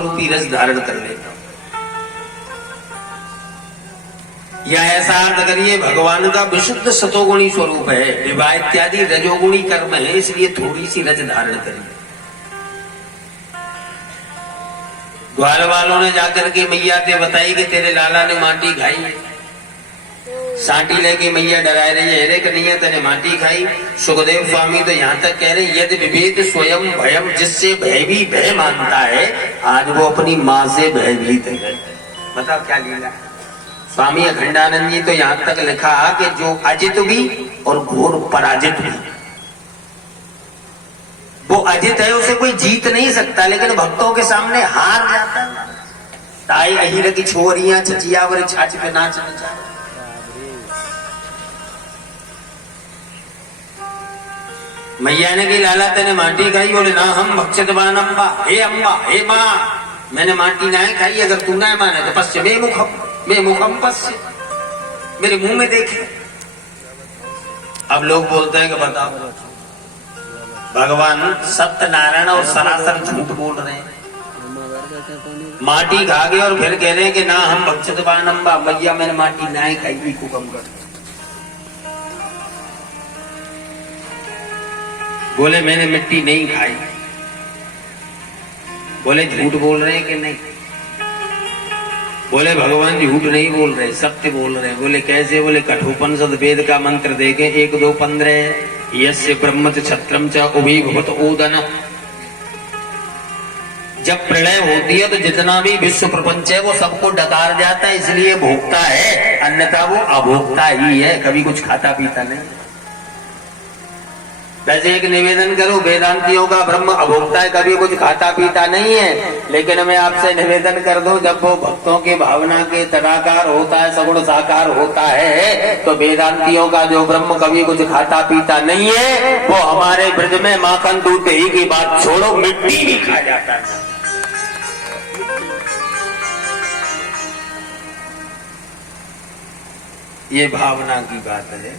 रूपी रस धारण कर लेता। या ऐसा अर्थ करिए भगवान का विशुद्ध सतोगुणी स्वरूप है, विवाह इत्यादि रजोगुणी कर्म है, इसलिए थोड़ी सी रज धारण करिए। ग्वाल वालों ने जाकर के मैया से बताई कि तेरे लाला ने माटी खाई। साटी लेके मैया डराए रही है, कन्हैया तेने माटी खाई। सुखदेव स्वामी तो यहाँ तक कह रहे यदि विवेद स्वयं भयम, जिससे भय भी भय मानता है, आज वो अपनी माँ से भयभीत है। बताओ क्या लीला। स्वामी अखंडानंद जी तो यहाँ तक लिखा कि जो अजित भी और घोर पराजित भी, वो अजित है, उसे कोई जीत नहीं सकता, लेकिन भक्तों के सामने हार जाता है। ताई अहिर की छोरियां छचियावर छाछ पे नाच नचा। मैया ने कही लाला तेने माटी खाई? बोले ना हम भक्षितवान अम्बा, हे अम्बा हे माँ, मैंने माटी ना खाई, अगर तू ना माने तो पश्य मैं मुखम पश्य, मेरे मुंह में देखे। अब लोग बोलते हैं कि बताओ भगवान सत्यनारायण और सरासर झूठ बोल रहे हैं। माटी खा गए और फिर कह रहे हैं कि ना हम भक्षितवान अम्बा, मैया मैंने माटी ना खाई भी हुक्म कर। बोले मैंने मिट्टी नहीं खाई। बोले झूठ बोल रहे हैं कि नहीं? बोले भगवान झूठ नहीं बोल रहे, सत्य बोल रहे हैं। बोले कैसे? बोले कठोपनिषद वेद का मंत्र देखे 1-2-15, यस्य ब्रह्म छत्रम च उभी भवत ओदन। जब प्रलय होती है तो जितना भी विश्व प्रपंच है वो सबको डकार जाता है, इसलिए भोगता है, अन्यथा वो अभोक्ता ही है, कभी कुछ खाता पीता नहीं। वैसे एक निवेदन करो, वेदांतियों का ब्रह्म अभोक्ता है, कभी कुछ खाता पीता नहीं है, लेकिन मैं आपसे निवेदन कर दूं, जब वो भक्तों की भावना के तदाकार होता है, सगुण साकार होता है, तो वेदांतियों का जो ब्रह्म कभी कुछ खाता पीता नहीं है, वो हमारे ब्रज में माखन दूध दही की बात छोड़ो, मिट्टी भी खा जाता है। ये भावना की बात है।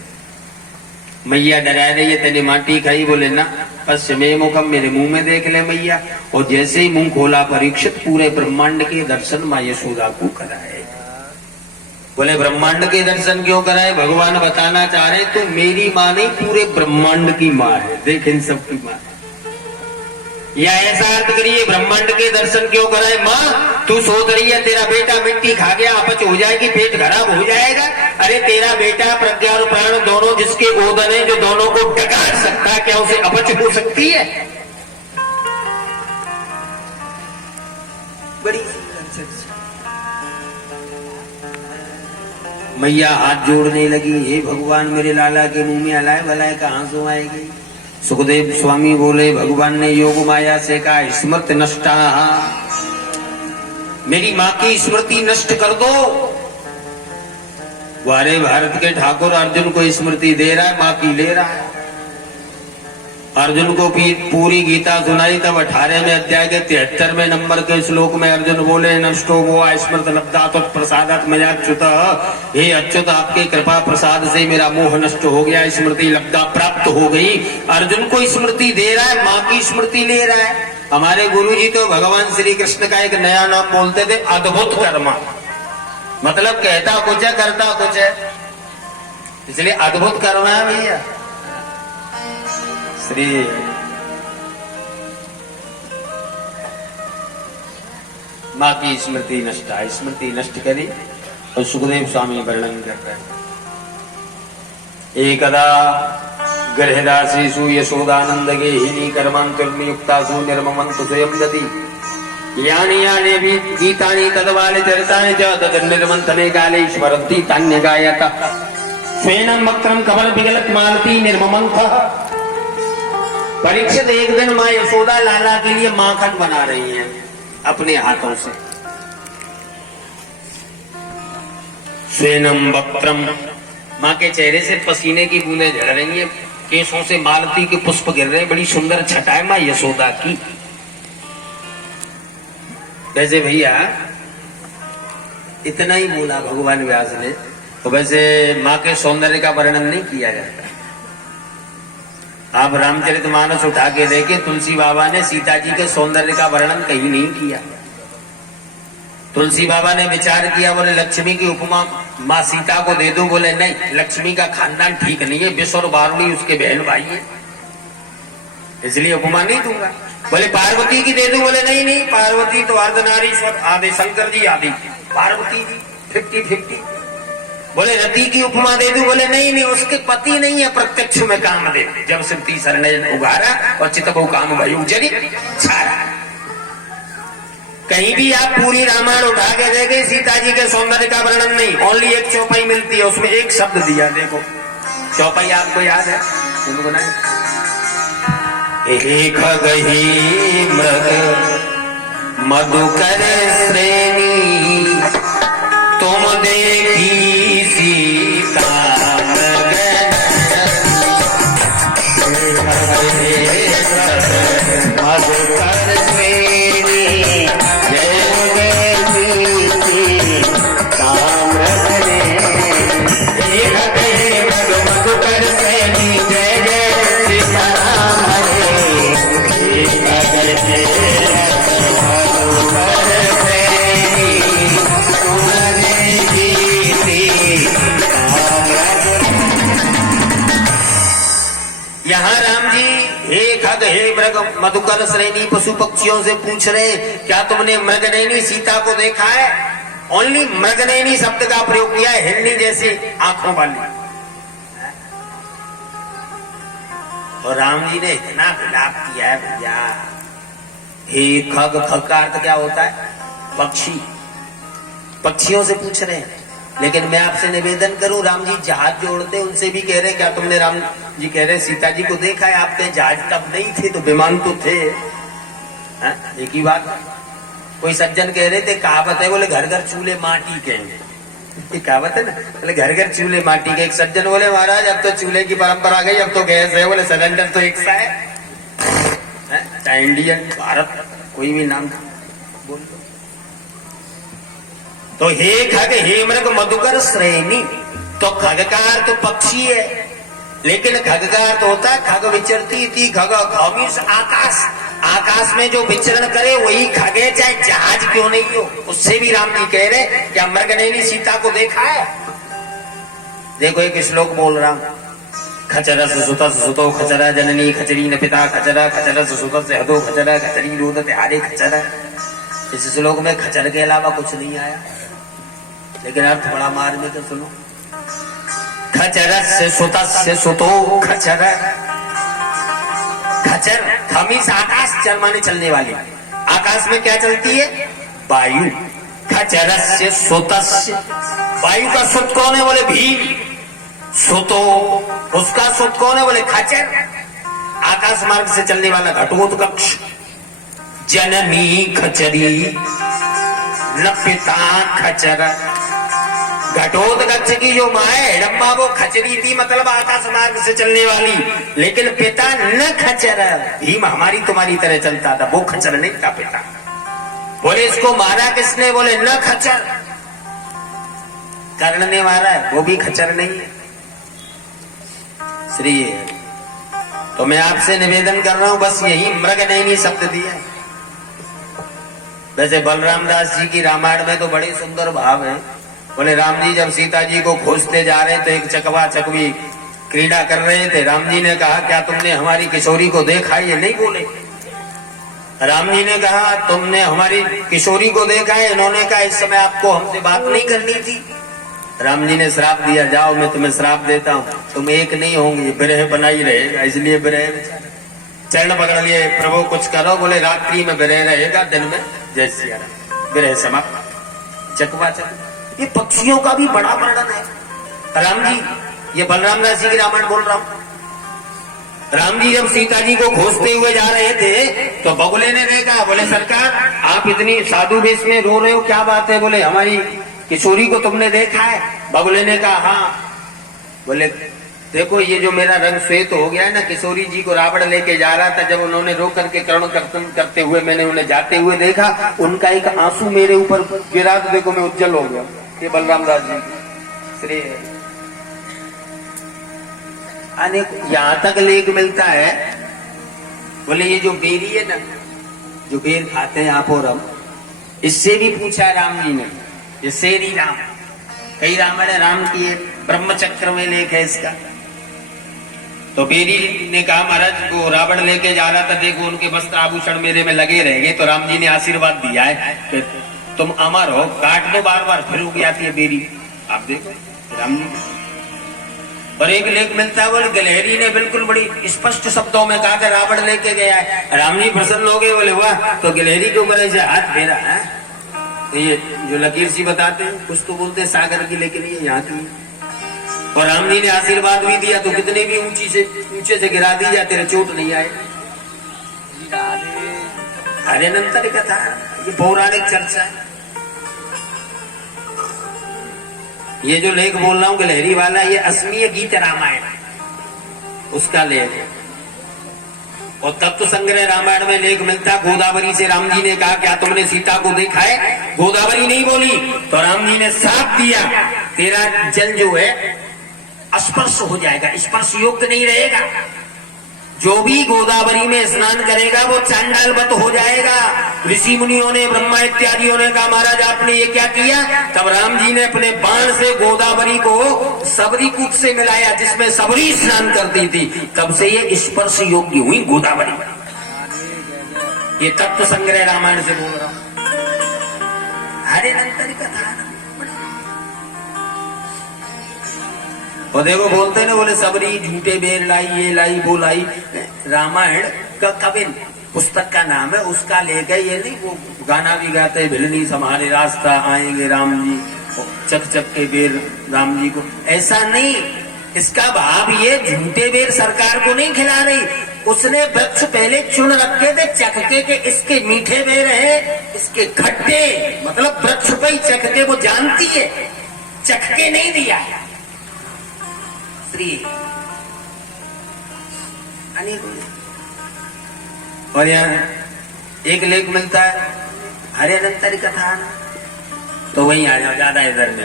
मैया डरा रही है, तेने माटी खाई? बोले ना पश्चिमे मुखम, मेरे मुंह में देख ले मैया। और जैसे ही मुंह खोला परीक्षित पूरे ब्रह्मांड के दर्शन माँ यशोदा को कराए। बोले ब्रह्मांड के दर्शन क्यों कराए? भगवान बताना चाह रहे तू मेरी माँ नहीं, पूरे ब्रह्मांड की माँ है, देख इन सब की माँ। या ऐसा अर्थ करिए ब्रह्मांड के दर्शन क्यों कराए? माँ तू सोच रही है तेरा बेटा मिट्टी खा गया, अपच हो जाएगी, पेट खराब हो जाएगा। अरे तेरा बेटा प्रज्ञा और प्राण दोनों जिसके ओदन है, जो दोनों को डकार सकता है, क्या उसे अपच हो सकती है? बड़ी मैया हाथ जोड़ने लगी, हे भगवान मेरे लाला के मुंह में अलाय बलाय कहां से आएगी? सुखदेव स्वामी बोले भगवान ने योग माया से कहा स्मृति नष्टा, मेरी माँ की स्मृति नष्ट कर दो। वारे भारत के ठाकुर अर्जुन को स्मृति दे रहा है, माँ की ले रहा है। अर्जुन को भी पूरी गीता सुनाई, तब 18वें अध्याय के 73वें नंबर के श्लोक में अर्जुन बोले नष्टो वो स्मृत लब्धा प्रसादात मयाच्युत, हे अच्युत आपके कृपा प्रसाद से मेरा मोह नष्ट हो गया, स्मृति लब्धा प्राप्त हो गई। अर्जुन को स्मृति दे रहा है, माँ की स्मृति ले रहा है। हमारे गुरु जी तो भगवान श्री कृष्ण का एक नया नाम बोलते थे, अद्भुत कर्मा। मतलब कहता कुछ है करता कुछ है, इसलिए अद्भुत कर्मा है भैया। श्री माँ की स्मृति नष्ट, स्मृति नष्ट करी। और सुखदेव स्वामी वर्णन कर रहे हैं, एकदा गर्भदासीषु यशोदानंद गेहिनी कर्मांतुर्नियुक्तासु निर्ममन्तु स्वयं दति यानि यानि भी गीतानि तद्वाले चरितानि च तदनिर्मन्थने काले स्मरन्ति तान्यगायत स्वेनं वक्त्रं कमल विगलत मालती निर्ममन्थः। परीक्षित एक दिन माँ यशोदा लाला के लिए माखन बना रही हैं अपने हाथों से। स्वेनम वक्त्रम, माँ के चेहरे से पसीने की बूंदें झड़ रही हैं, केसों से मालती के पुष्प गिर रहे हैं, बड़ी सुंदर छटा है माँ यशोदा की। वैसे भैया इतना ही बोला भगवान व्यास ने, तो वैसे माँ के सौंदर्य का वर्णन नहीं किया जाता। आप रामचरितमानस उठा के देखें, तुलसी बाबा ने सीता जी के सौंदर्य का वर्णन कहीं नहीं किया। तुलसी बाबा ने विचार किया, बोले लक्ष्मी की उपमा माँ सीता को दे दूं। बोले नहीं, लक्ष्मी का खानदान ठीक नहीं है, विष और बारुणी उसके बहन भाई है, इसलिए उपमा नहीं दूंगा। बोले पार्वती की दे दूं। बोले नहीं नहीं, पार्वती तो अर्धनारीश्वर, आदि शंकर जी आदि पार्वती जी 50-50। बोले रति की उपमा दे दूं। बोले नहीं नहीं, उसके पति नहीं है, प्रत्यक्ष में काम दे। जब सिर्फ तीसर ने उगारा और चितबो काम भयु जरी छारा। कहीं भी आप पूरी रामायण उठा के देखे, सीता जी के सौंदर्य का वर्णन नहीं, ओनली एक चौपाई मिलती है, उसमें एक शब्द दिया। देखो चौपाई आपको याद है? एक खगही मृग मधुकर श्रेणी, तुम देखी सीता मधुकर श्रेणी, यहाँ राम जी हे खग हे मृग मधुकर श्रेणी पशु पक्षियों से पूछ रहे, क्या तुमने मृगनयनी सीता को देखा है? ओनली मृगनयनी शब्द का प्रयोग किया है, हिरणी जैसी आंखों वाली। और राम जी ने इतना विलाप किया है भैया। हे खग, खग का अर्थ क्या होता है? पक्षी। पक्षियों से पूछ रहे हैं। लेकिन मैं आपसे निवेदन करूं, राम जी जहाज जो उड़ते उनसे भी कह रहे, क्या तुमने, राम जी कह रहे सीता जी को देखा है? आपके जहाज तब नहीं थे तो विमान तो थे। एक ही बात। कोई सज्जन कह रहे थे, कहावत है, बोले घर घर चूल्हे माटी के। ये कहावत है ना, बोले घर घर चूल्हे माटी के। एक सज्जन बोले महाराज अब तो चूल्हे की परंपरा आ गई, अब तो गैस है। बोले सिलेंडर तो एक सा है, चाहे इंडियन, भारत, कोई भी नाम बोल दो। तो हे खग हे मृग मधुकर श्रेणी, तो खगकार तो पक्षी है, लेकिन खगकार तो होता है खग विचरती थी। खग खमीस आकाश, आकाश में जो विचरण करे वही खग है, चाहे जहाज क्यों नहीं हो। उससे भी राम जी कह रहे, क्या मृगनयनी सीता को देखा है? देखो एक श्लोक बोल रहा हूं, खचरस सुतस सुतो खचरा जननी खचरी न पिता खचरा, खचरस सुतस हदो खचरा, खचरी रोदत हारे खचरा। इस श्लोक में खचर के अलावा कुछ नहीं आया, लेकिन अर्थ बड़ा मार्मिक है, सुनो। खचरस सुतस्य सुतो खचर, खचर खमीस आकाश, चल माने चलने वाली। आकाश में क्या चलती है? वायु। खचरस्य सुतस्य, वायु का सुत कौन है? बोले भीम। सुतो, उसका सुत कौन है? बोले खचर। आकाश मार्ग से चलने वाला घटोत्कच। जननी खचरी न पिता खचर, घटोत्कच की जो माँ है हिडम्बा वो खचरी थी, मतलब आकाश मार्ग से चलने वाली, लेकिन पिता न खचर। भीम हमारी तुम्हारी तरह चलता था, वो खचर नहीं था पिता। बोले इसको मारा किसने? बोले न खचर, कर्ण ने मारा है, वो भी खचर नहीं है। श्री, तो मैं आपसे निवेदन कर रहा हूं, बस यही मृगनयनी शब्द दिया। वैसे बलराम दास जी की रामायण में तो बड़े सुंदर भाव है। बोले राम जी जब सीता जी को खोजते जा रहे थे, एक चकवा चकवी क्रीड़ा कर रहे थे, राम जी ने कहा क्या तुमने हमारी किशोरी को देखा? ये नहीं बोले। राम जी ने कहा तुमने हमारी किशोरी को देखा है? इन्होंने कहा इस समय आपको हमसे बात नहीं करनी थी। राम जी ने श्राप दिया, जाओ मैं तुम्हें श्राप देता हूँ, तुम एक नहीं होंगे, विरह बना ही रहेगा, इसलिए विरह। चरण पकड़ लिए, प्रभु कुछ करो। बोले रात्रि में विरह रहेगा, दिन में जय सिया राम। विरह समाप्त। चकवा चक, ये पक्षियों का भी बड़ा वर्णन है। राम जी, ये बलराम दास जी की रामायण बोल रहा हूं। राम जी जब सीता जी को खोजते हुए जा रहे थे तो बगुले ने देखा। बोले सरकार आप इतनी साधु वेश में रो रहे हो, क्या बात है? बोले हमारी किशोरी को तुमने देखा है? बगुले ने कहा हाँ। बोले देखो ये जो मेरा रंग श्वेत हो गया है ना, किशोरी जी को रावण लेके जा रहा था, जब उन्होंने रोक करके कर्ण कर्तन करते हुए मैंने उन्हें जाते हुए देखा, उनका एक आंसू मेरे ऊपर गिरा तो देखो मैं उज्जवल हो गया। ये बलराम दास जी श्री है। यहाँ तक लेख मिलता है। बोले ये जो बेरी है ना, जो बेर खाते हैं आप और हम, इससे भी पूछा राम जी ने, ये शेरी राम, कई रामायण राम की है, ब्रह्मचक्र में लेख है इसका। तो बेरी ने कहा महाराज को रावण लेके जा रहा था, देखो उनके वस्त्र आभूषण मेरे में लगे रह गए। तो राम जी ने आशीर्वाद दिया है कि तुम अमर हो, काट दो बार बार, फिर उग जाती है बेरी। आप देखो राम जी। और एक लेख मिलता है, बोले गिलहरी ने बिल्कुल बड़ी स्पष्ट शब्दों में कहा कि रावण लेके गया है। राम जी प्रसन्न हो गए, बोले वाह, तो गिलहरी के ऊपर ऐसे हाथ फेरा है। तो ये जो लकीर सी बताते हैं, कुछ तो बोलते हैं सागर की, लेकिन ये यहाँ की। और राम जी ने आशीर्वाद भी दिया, तो कितने भी ऊंचे से गिरा दी जाए, तेरे चोट नहीं आए। अरे अनंतर कथा, ये पौराणिक चर्चा है। ये जो लेख बोल रहा हूं गिलहरी वाला, ये असमीय गीत रामायण उसका लेख है। और तत्व संग्रह रामायण में लेख मिलता, गोदावरी से राम जी ने कहा क्या तुमने सीता को देखा है? गोदावरी नहीं बोली, तो राम जी ने साथ दिया, तेरा जल जो है स्पर्श हो जाएगा, स्पर्श योग्य नहीं रहेगा। जो भी गोदावरी में स्नान करेगा वो चांडालवत हो जाएगा। ऋषि मुनियों ने, ब्रह्मा इत्यादियों ने कहा महाराज आपने ये क्या किया? तब राम जी ने अपने बाण से गोदावरी को सबरी कूप से मिलाया, जिसमें सबरी स्नान करती थी। तब से ये स्पर्श योग्य हुई गोदावरी। ये तत्व संग्रह रामायण से बोल रहा हूं। हरे नंतर कथा। और देखो बोलते ना, बोले सबरी झूठे बेर लाई, ये लाई वो लाई। रामायण का कविन पुस्तक का नाम है, उसका लेके ये नहीं वो गाना भी गाते, भिलनी सम्हारे रास्ता आएंगे राम जी, चक चक के बेर राम जी को, ऐसा नहीं। इसका भाव ये झूठे बेर सरकार को नहीं खिला रही, उसने वृक्ष पहले चुन रखे थे चखके के, इसके मीठे बेर है, इसके खट्टे, मतलब वृक्ष पे ही चखके वो जानती है, चखके नहीं दिया है। और यहाँ एक लेख मिलता है हरे अनंतरी कथा, तो वहीं आ जाओ, ज्यादा इधर में।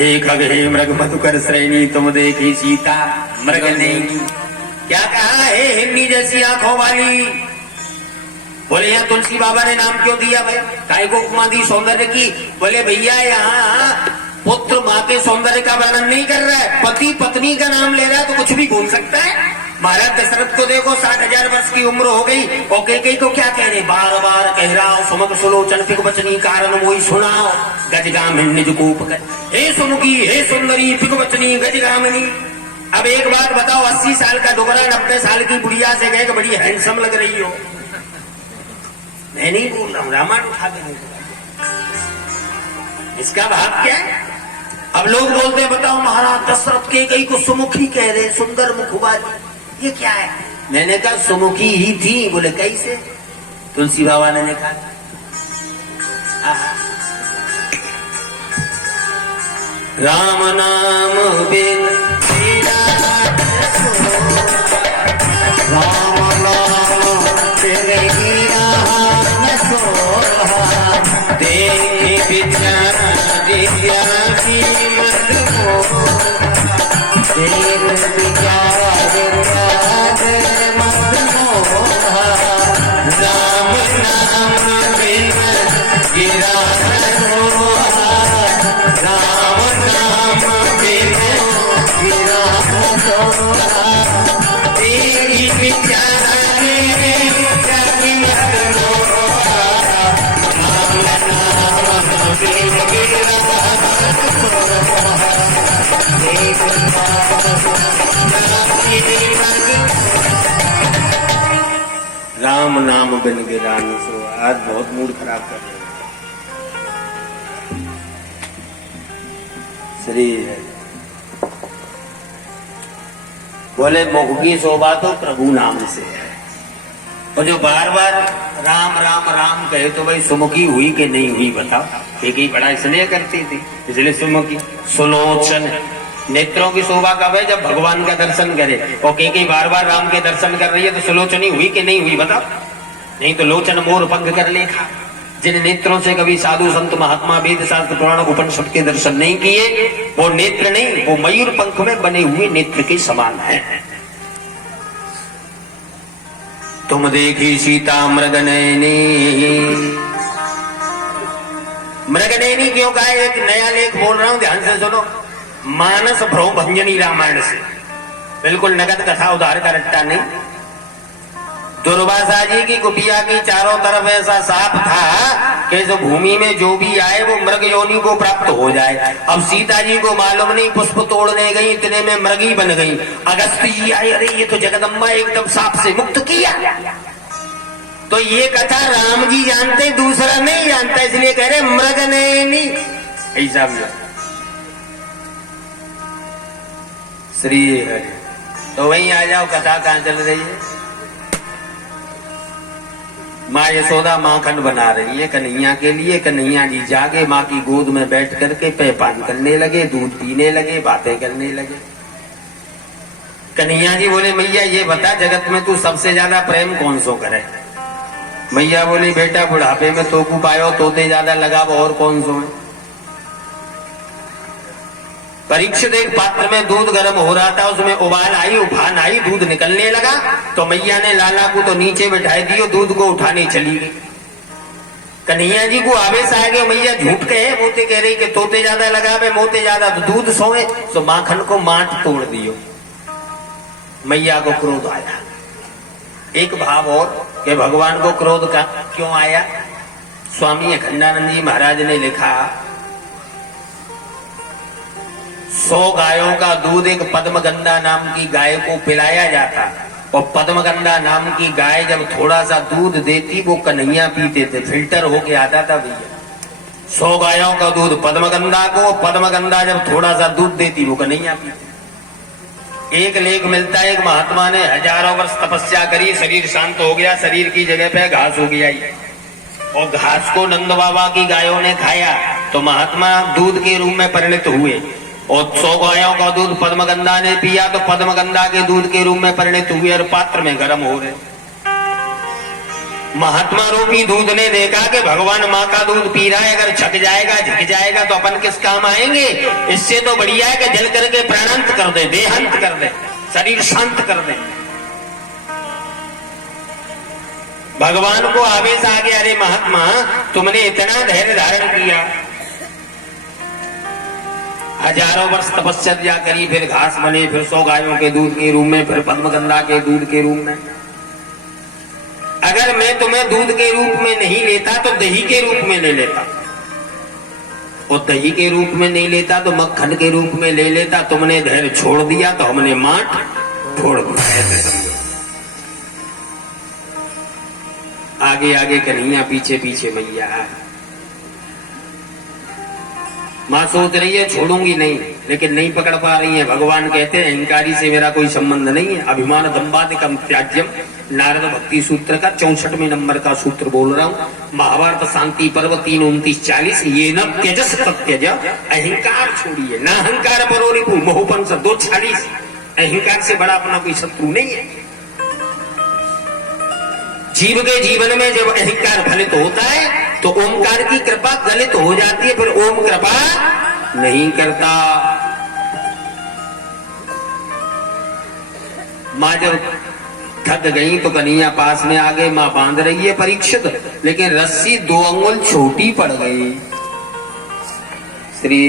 एक हे मृग मधुकर श्रेणी तुम देखी सीता मृग नहीं, क्या कहा है हिरनी जैसी आंखों वाली। बोले यहाँ तुलसी बाबा ने नाम क्यों दिया भाई? काय को उपमा दी सौंदर्य की? बोले भैया यहाँ पुत्र माँ के सौंदर्य का वर्णन नहीं कर रहा है, पति पत्नी का नाम ले रहा है, तो कुछ भी बोल सकता है। महाराज दशरथ को देखो 60,000 वर्ष की उम्र हो गई, और कई को क्या कह रहे, बार बार कह रहा हूं समग्र सुलोचन पिक बचनी कारण मोई सुनाओ गजगामिनी निज कोप कर, हे सुमुखी हे सुंदरी पिक बचनी गजगामिनी। अब एक बात बताओ, 80 साल का डोगरा 90 साल की बुढ़िया से कहे बड़ी हैंडसम लग रही हो। मैं नहीं बोल रहा हूं, रामायण उठा के नहीं, इसका भाव क्या है? अब लोग बोलते हैं बताओ महाराज दशरथ के कई को सुमुखी कह रहे, सुंदर मुख वाली, ये क्या है? मैंने कहा सुमुखी ही थी। बोले कैसे? तुलसी बाबा ने कहा राम नाम बिन राम नाम तेरे देख विचारा दिव्या की राम नाम बिन गिरा राम नाम बिन गिरा तेरी विचारा राम नाम बिन गिरा न सो। आज बहुत मूड खराब कर रहे शरीर है। बोले मुख की शोभा तो प्रभु नाम से है, और जो बार बार राम राम राम कहे तो भाई सुमुखी हुई कि नहीं हुई बताओ? एक ही बड़ा स्नेह करती थी, इसलिए सुमुखी। सुलोचन नेत्रों की शोभा कब है? जब भगवान का दर्शन करे। और कई बार बार राम के दर्शन कर रही है तो सुलोचनी हुई कि नहीं हुई बताओ? नहीं तो लोचन मोर पंख कर लेखा। जिन नेत्रों से कभी साधु संत महात्मा वेद शास्त्र पुराण उपनिषद के दर्शन नहीं किए, वो नेत्र नहीं, वो मयूर पंख में बने हुए नेत्र के समान है। तुम देखी सीता मृग नयनी मृगनयनी क्यों कहा? एक नया लेख बोल रहा हूं, ध्यान से सुनो। मानस भ्रम भंजनी रामायण से, बिल्कुल नगद कथा, उधार का रट्टा नहीं। दुर्वासा जी की कुटिया की चारों तरफ ऐसा साफ था कि जो भूमि में जो भी आए वो मृग योनि को प्राप्त हो जाए। अब सीता जी को मालूम नहीं, पुष्प तोड़ने गई, इतने में मृगी बन गई। अगस्त जी आए, अरे ये तो जगदम्बा एकदम साप से मुक्त किया। तो ये कथा राम जी जानते, दूसरा नहीं जानता, इसलिए कह रहे मृगनयनी। ऐसा भी श्री हरि। तो वहीं आ जाओ, कथा कहां चल रही है? माँ यशोदा माखन बना रही है कन्हैया के लिए। कन्हैया जी जागे, माँ की गोद में बैठ करके पेयपान करने लगे, दूध पीने लगे, बातें करने लगे। कन्हैया जी बोले, मैया ये बता, जगत में तू सबसे ज्यादा प्रेम कौन सो करे? मैया बोली, बेटा बुढ़ापे में तो को पायो तोते ज्यादा लगाव और कौन सो है? परीक्षित एक पात्र में दूध गर्म हो रहा था, उसमें उबाल आई, उफान आई, दूध निकलने लगा। तो मैया ने लाला को तो नीचे बिठाई दियो, दूध को उठाने चली गई। कन्हैया जी को आवेश आ गया, मैया झूठ कहे, मोते कह रही कि तोते ज्यादा लगावे, मोते ज्यादा दूध सोए, तो माखन को माट तोड़ दियो। मैया को क्रोध आया। एक भाव और कि भगवान को क्रोध का क्यों आया? स्वामी अखंडानंद जी महाराज ने लिखा, 100 गायों का दूध एक पद्मगंधा नाम की गाय को पिलाया जाता, और पद्मगंधा नाम की गाय जब थोड़ा सा दूध देती वो कन्हैया पीते थे, फिल्टर होके आता था भैया। 100 गायों का दूध पद्मगंधा को, पद्मगंधा जब थोड़ा सा दूध देती वो कन्हैया पीते। एक लेख मिलता है, एक महात्मा ने हजारों वर्ष तपस्या करी, शरीर शांत हो गया, शरीर की जगह पे घास हो गया, और घास को नंद बाबा की गायों ने खाया तो महात्मा दूध के रूप में परिणत हुए। और 100 गायों का दूध पद्मगंधा ने पिया तो पद्मगंधा के दूध के रूप में परिणत हुए और पात्र में गर्म हो रहे। महात्मा रूपी दूध ने देखा कि भगवान माँ का दूध पी रहा है, अगर छक जाएगा, झिक जाएगा तो अपन किस काम आएंगे? इससे तो बढ़िया है कि जल करके प्राणांत कर दे, देहांत कर दे, शरीर शांत कर दे। भगवान को आवेश आ गया, अरे महात्मा तुमने इतना धैर्य धारण किया, हजारों वर्ष तपस्या करी, फिर घास बने, फिर 100 गायों के दूध के रूप में, फिर पद्मगंधा के दूध के रूप में। अगर मैं तुम्हें दूध के रूप में नहीं लेता तो दही के रूप में ले लेता, और दही के रूप में नहीं लेता तो मक्खन के रूप में ले लेता। तुमने धैर्य छोड़ दिया तो हमने माट फोड़ दिया। आगे आगे कन्हैया, पीछे पीछे मैया। माँ सोच रही है छोड़ूंगी नहीं, लेकिन नहीं पकड़ पा रही है। भगवान कहते हैं अहंकारी से मेरा कोई संबंध नहीं है। अभिमान दंबादिकम त्याज्यम, नारद भक्ति सूत्र का 64वें नंबर का सूत्र बोल रहा हूँ। महाभारत शांति पर्व 3:29-40, ये न त्यजस तत्यज, अहंकार छोड़िए, ना अहंकार परो रिपु, मोहपंस 2:40। अहंकार से बड़ा अपना कोई शत्रु नहीं है। जीव के जीवन में जब अहंकार फलित होता है तो ओमकार की कृपा गलित हो जाती है, फिर ओम कृपा नहीं करता। माँ जब थक गई तो कन्हैया पास में आ गए। माँ बांध रही है परीक्षित, लेकिन रस्सी 2 अंगुल छोटी पड़ गई। श्री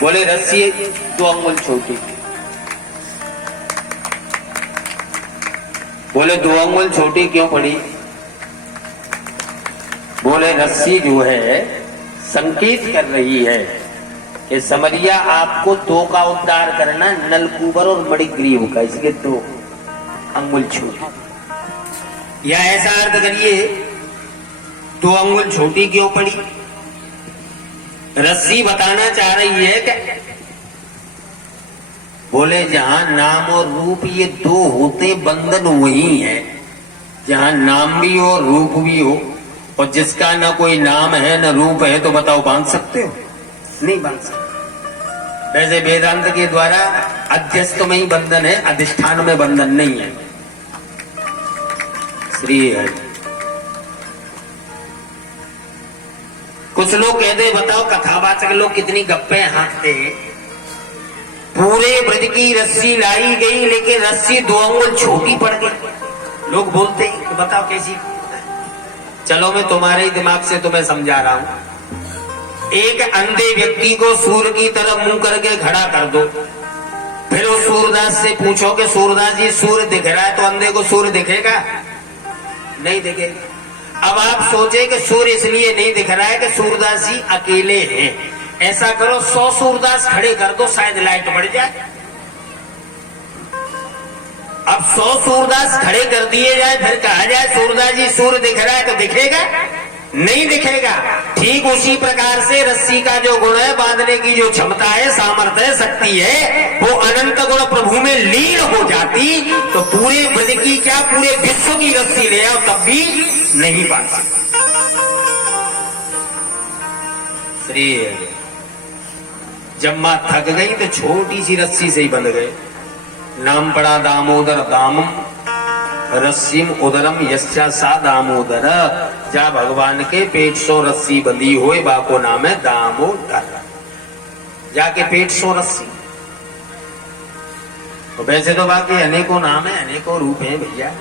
बोले, रस्सी 2 अंगुल छोटी। बोले 2 अंगुल छोटी क्यों पड़ी? बोले रस्सी जो है संकेत कर रही है कि समरिया आपको 2 का उद्धार करना, नलकूबर और मणिग्रीव का, इसके 2 अंगुल छोटी। या ऐसा अर्थ करिए 2 अंगुल छोटी क्यों पड़ी? रस्सी बताना चाह रही है कि बोले जहां नाम और रूप ये 2 होते, बंधन वही है। जहां नाम भी हो, रूप भी हो, और जिसका ना कोई नाम है ना रूप है, तो बताओ बांध सकते हो? नहीं बांध सकते। वैसे वेदांत के द्वारा अध्यस्त में ही बंधन है, अधिष्ठान में बंधन नहीं है। श्री हरि। कुछ लोग कहते, बताओ कथावाचक लोग कितनी गप्पे हाँकते हैं। पूरे ब्रज की रस्सी लाई गई, लेकिन रस्सी 2 अंगुल छोटी पड़ गई। लोग बोलते हैं, तो बताओ कैसी? चलो मैं तुम्हारे ही दिमाग से तुम्हें समझा रहा हूं। एक अंधे व्यक्ति को सूर्य की तरफ मुंह करके खड़ा कर दो, फिर उस सूरदास से पूछो कि सूरदास जी सूर्य दिख रहा है, तो अंधे को सूर्य दिखेगा? नहीं दिखेगा। अब आप सोचे कि सूर्य इसलिए नहीं दिख रहा है कि सूरदास जी अकेले हैं। ऐसा करो 100 सूरदास खड़े कर दो, शायद लाइट बढ़ जाए। अब 100 सूरदास खड़े कर दिए जाए, फिर कहा जाए सूरदास जी सूर्य दिख रहा है, तो दिखेगा? नहीं दिखेगा। ठीक उसी प्रकार से रस्सी का जो गुण है, बांधने की जो क्षमता है, सामर्थ्य है, शक्ति है, वो अनंत गुण प्रभु में लीन हो जाती तो पूरे ब्रज की क्या पूरे विश्व की रस्सी ले आओ तब भी नहीं बांध सकता। श्री जब मां थक गई तो छोटी सी रस्सी से ही बंध गए। नाम पड़ा दामोदर दामम रस्सीम उदरम यस्या सा दामोदर। जा भगवान के पेट सो रस्सी बंधी होए, बाको नाम है दामोदर। जाके पेट सो रस्सी। तो वैसे तो बाकी अनेकों नाम है, अनेकों रूप है भैया,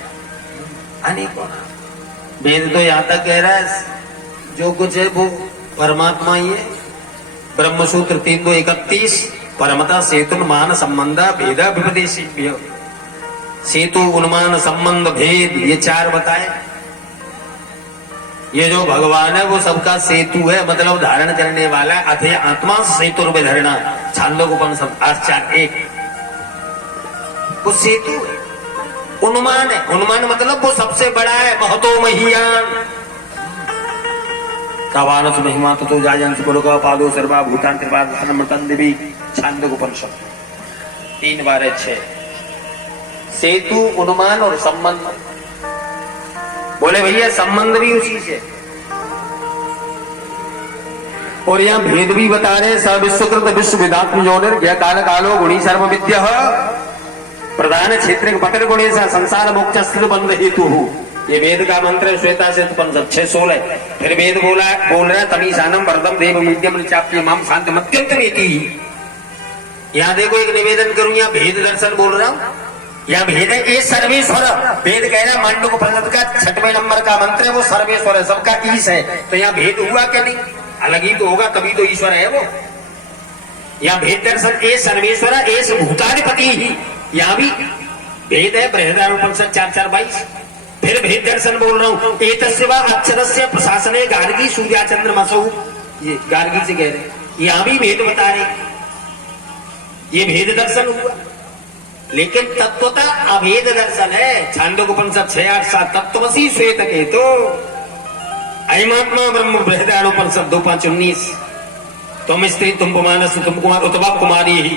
अनेकों नाम। वेद तो यहां तक कह रहा है जो कुछ है वो परमात्मा ही है। ब्रह्मसूत्र 3:31 परमता सेतु मान संबंध भेद विपदेशी। सेतु उन्मान संबंध भेद ये 4 बताए। ये जो भगवान है वो सबका सेतु है, मतलब धारण करने वाला। अथे आत्मा सेतु धरणा छांदोग्योपनिषद 8:4-1। वो सेतु है, उन्मान है। उन्मान मतलब वो सबसे बड़ा है, महतो महियान। कावानस महिमा तो जाजन सुपुरुका पादो सर्वा भूतान त्रिपाद सनमतन देवी छांदोग्योपनिषद 3:6। सेतु, उन्मान और संबंध। बोले भैया संबंध भी उसी से। और यहाँ भेद भी बता रहे। स विश्वकृत विश्व विधात्म जोनिर ज्ञ काल कालो गुणी सर्व विद्य प्रधान क्षेत्र पतर गुणे सा संसार मोक्ष स्थिर बंध हेतु। ये वेद का मंत्र है, श्वेता से 6:16। फिर वेद बोल रहा तमीशानम वरदम देव मीड्यम चाप्य माम शांत मत्यंतमेति। यहाँ देखो एक निवेदन करूं, यहाँ भेद दर्शन बोल रहा हूं। यहाँ भेद है ये सर्वेश्वर। वेद कह रहा है मांडुक्योपनिषद का 6वें नंबर का मंत्र है, वो सर्वेश्वर है, सबका ईश है। तो यहाँ भेद हुआ क्या? नहीं, अलग ही तो होगा, तभी तो ईश्वर है वो। यहाँ भेद दर्शन ए सर्वेश्वर एस भूताधिपति ही, यहाँ भी भेद है। बृहदारण्यकोपनिषद 4:22। फिर भेद दर्शन बोल रहा हूँ। एतस्वा अक्षरस्य प्रशासने गार्गी सूर्या चंद्रमसौ। ये गार्गी से कह रहे, यहाँ भी भेद बता रहे। ये भेद दर्शन हुआ, लेकिन तत्वता अभेद दर्शन है। छांदोग्योपनिषद 6:8-7 तत्वसी श्वेत केतु अयमात्मा ब्रह्म। बृहदारण्यकोपनिषद 2:5-19 तुम स्त्री तुम पुमानस तुम कुमार उत्तम कुमारी ही